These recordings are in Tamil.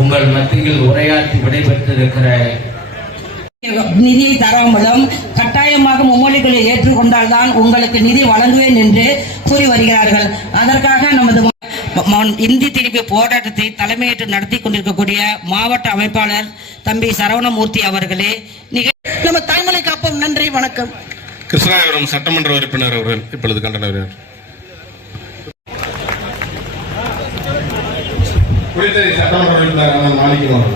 உங்கள் மத்தியில் உரையாற்றி விடைபெற்றிருக்கிற நிதியை தராமலும் கட்டாயமாக மும்மொழிகளை ஏற்றுக்கொண்டால்தான் உங்களுக்கு நிதி வழங்குவேன் என்று கூறி வருகிறார்கள். அதற்காக நமது இந்தி திருப்பி போராட்டத்தை தலைமையேற்று நடத்தி கொண்டிருக்கக்கூடிய மாவட்ட அமைப்பாளர் தம்பி சரவணமூர்த்தி அவர்களே நம்ம தாய்மலை காப்போம். நன்றி வணக்கம். கிருஷ்ணாபுரம் சட்டமன்ற உறுப்பினர் அவர்கள் இப்பொழுது கண்டனர் புதுச்சேரி சட்டமன்ற உறுப்பினர் அண்ணன் மாணிக்கம்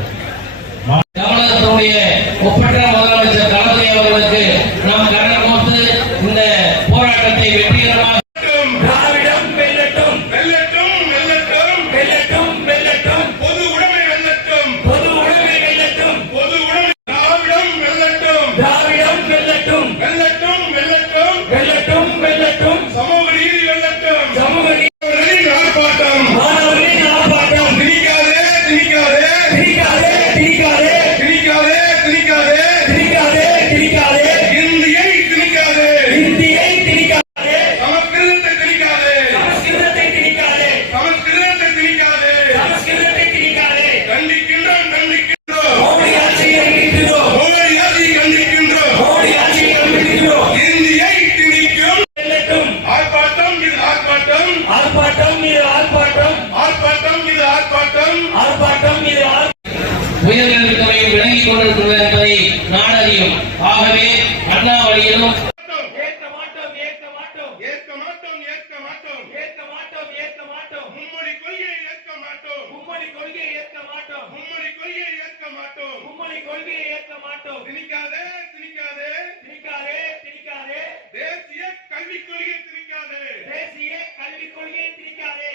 ஆர்ப்பாட்டம் இது உயிர்களுக்கு விளங்கிக் கொண்டிருக்கிறது என்பதை நாடு அறியும் ஆகவே அண்ணா தேசிய கல்விக் கொள்கையை திணிக்காதே. தேசிய கல்விக் கொள்கையை திணிக்காதே.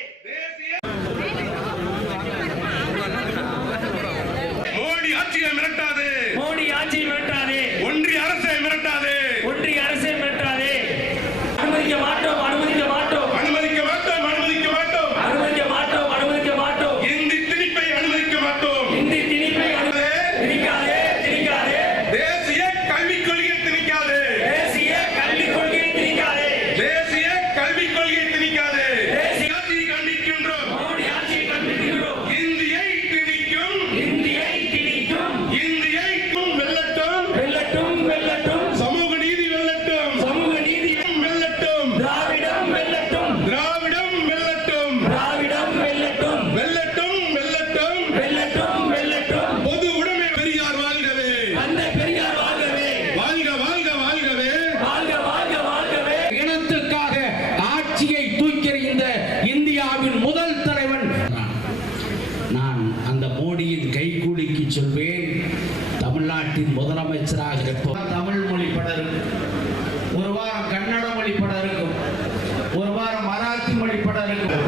அரசராக இருப்போம் தமிழ் மொழி பட இருக்கும் ஒரு வாரம் கன்னட மொழி பட இருக்கும் ஒரு வாரம் மராத்தி மொழி பட இருக்கும்